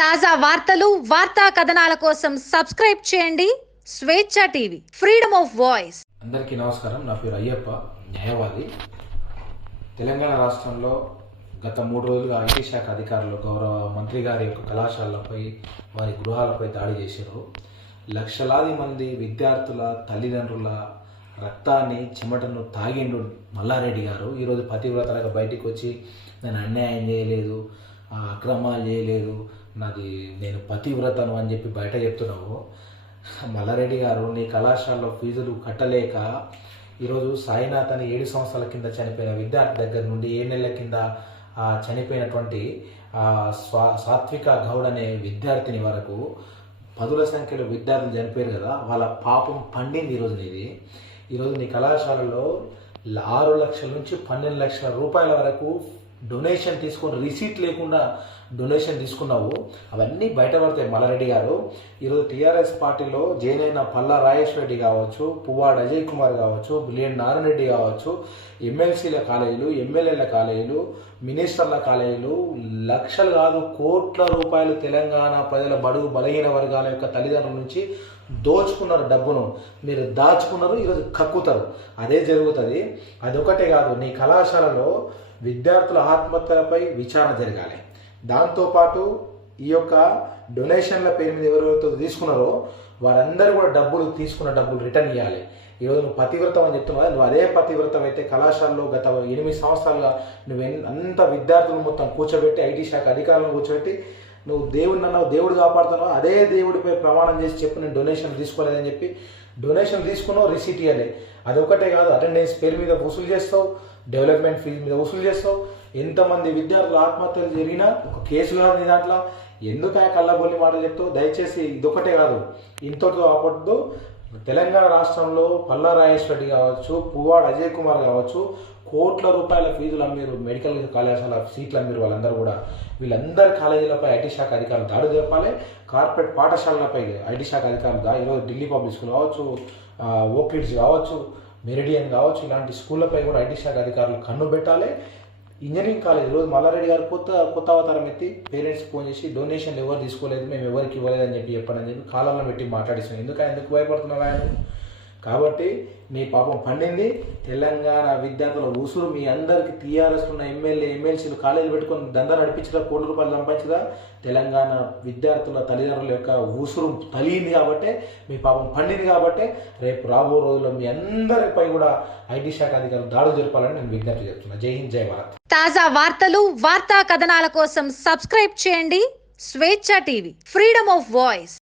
తాజా వార్తలు వార్తా కథనాల కోసం సబ్స్క్రైబ్ చేయండి స్వేచ్ఛ టీవీ ఫ్రీడమ్ ఆఫ్ వాయిస్ అందరికీ నమస్కారం. నా పేరు అయ్యప్ప న్యాయవాది. తెలంగాణ రాష్ట్రంలో గత మూడు రోజులుగా ఐటీ శాఖ అధికారులు గౌరవ మంత్రి గారి యొక్క కళాశాలపై వారి గృహాలపై దాడి చేశారు. లక్షలాది మంది విద్యార్థుల తల్లిదండ్రుల రక్తాన్ని చెమటను తాగిండు మల్లారెడ్డి గారు. ఈరోజు పతివ్రతలుగా బయటికి వచ్చి నేను అన్యాయం చేయలేదు. అక్రమాలు చేయలేదు నాది నేను పతివ్రతను అని చెప్పి బయట చెప్తున్నావు. మల్లారెడ్డి గారు నీ కళాశాలలో ఫీజులు కట్టలేక ఈరోజు సాయినాథ్ అని ఏడు సంవత్సరాల కింద చనిపోయిన విద్యార్థి దగ్గర నుండి ఏడు నెలల కింద చనిపోయినటువంటి ఆ స్వా సాత్విక గౌడ్ అనే విద్యార్థిని వరకు పదుల సంఖ్యలో విద్యార్థులు చనిపోయారు కదా వాళ్ళ పాపం పండింది ఈరోజు నీది. ఈరోజు నీ కళాశాలలో ఆరు లక్షల నుంచి పన్నెండు లక్షల రూపాయల వరకు డొనేషన్ తీసుకుని రిసీట్ లేకుండా డొనేషన్ తీసుకున్నావు. అవన్నీ బయటపడతాయి మల్లారెడ్డి గారు. ఈరోజు టీఆర్ఎస్ పార్టీలో జైన్ అయిన పల్లా రాజేష్ రెడ్డి కావచ్చు పువ్వాడ అజయ్ కుమార్ కావచ్చు బిలియన్ నారాయణ రెడ్డి కావచ్చు ఎమ్మెల్సీల కాలేజీలు ఎమ్మెల్యేల కాలేజీలు మినిస్టర్ల కాలేజీలు లక్షలు కాదు కోట్ల రూపాయలు తెలంగాణ ప్రజల బడుగు బలహీన వర్గాల యొక్క తల్లిదండ్రుల నుంచి దోచుకున్నారు డబ్బును. మీరు దాచుకున్నారు ఈరోజు కక్కుతారు. అదే జరుగుతుంది. అదొకటే కాదు నీ కళాశాలలో విద్యార్థుల ఆత్మహత్యలపై విచారణ జరగాలి. దాంతోపాటు ఈ యొక్క డొనేషన్ల పేరు మీద ఎవరెవరితో తీసుకున్నారో వారందరూ కూడా డబ్బులు తీసుకున్న డబ్బులు రిటర్న్ ఇవ్వాలి ఈరోజు నువ్వు పతివ్రతం అని చెప్తున్నావు నువ్వు అదే పతివ్రతం అయితే కళాశాలలో గత ఎనిమిది సంవత్సరాలుగా నువ్వు ఎన్- అంత విద్యార్థులు మొత్తం కూర్చోబెట్టి ఐటీ శాఖ అధికారులను కూర్చోబెట్టి నువ్వు దేవుడిని అన్నావు దేవుడు కాపాడుతున్నావు అదే దేవుడిపై ప్రమాణం చేసి చెప్పు నేను డొనేషన్ తీసుకోలేదని చెప్పి డొనేషన్ తీసుకున్నావు రిసీట్ ఇవ్వాలి ఒకటే కాదు అటెండెన్స్ పేరు మీద వసూలు చేస్తావు డెవలప్మెంట్ ఫీజు మీద వసూలు చేస్తావు. ఎంతమంది విద్యార్థులు ఆత్మహత్యలు జరిగినా ఒక కేసు కాదు నీ దాంట్లో. ఎందుకు ఆ కళ్ళబొల్లి మాటలు చెప్తావు? దయచేసి ఇదొకటే కాదు. ఇంతటితో ఆపొద్దు. తెలంగాణ రాష్ట్రంలో పల్లా కావచ్చు పువ్వాడ అజయ్ కుమార్ కావచ్చు కోట్ల రూపాయల ఫీజులు అమ్మారు మెడికల్ కళాశాల సీట్లు అమ్మిరు వాళ్ళందరూ కూడా. వీళ్ళందరి కాలేజీలపై ఐటీ శాఖ అధికారులు దాడి జరపాలి. కార్పొరేట్ పాఠశాలలపై ఐటీ శాఖ అధికారులు దా ఈరోజు ఢిల్లీ పబ్లిక్ స్కూల్ కావచ్చు ఓక్లిడ్స్ కావచ్చు మెరిడియన్ కావచ్చు ఇలాంటి స్కూళ్ళపై కూడా ఐటీ శాఖ అధికారులు కన్ను పెట్టాలి. ఇంజనీరింగ్ కాలేజ్ ఈరోజు మల్లారెడ్డి గారు కొత్త కొత్త అవతారం ఎత్తి పేరెంట్స్ ఫోన్ చేసి డొనేషన్ ఎవరు తీసుకోలేదు మేము ఎవరికి ఇవ్వలేదు అని చెప్పి చెప్పండి అని చెప్పి కాలంలో పెట్టి మాట్లాడిస్తున్నాం. ఎందుకు ఎందుకు భయపడుతున్నారు ఆయన? కాబట్టి మీ పాపం పండింది. తెలంగాణ విద్యార్థుల ఉసురు మీ అందరికి టీఆర్ఎస్ ఉన్న ఎమ్మెల్యే ఎమ్మెల్సీలు కాలేజీలు పెట్టుకొని దందా నడిపించదా కోటి రూపాయలు సంపాదించదా తెలంగాణ విద్యార్థుల తల్లిదండ్రుల యొక్క ఉసురు తలిగింది కాబట్టి మీ పాపం పండింది కాబట్టి రేపు రాబో రోజుల్లో మీ అందరిపై కూడా ఐటీ శాఖ అధికారులు దాడులు జరపాలని నేను విజ్ఞప్తి చేస్తున్నా. జై హింద్ జై భారత్. తాజా వార్తలు వార్తా కథనాల కోసం సబ్స్క్రైబ్ చేయండి. స్వేచ్ఛ టీవీ ఫ్రీడమ్ ఆఫ్ వాయిస్.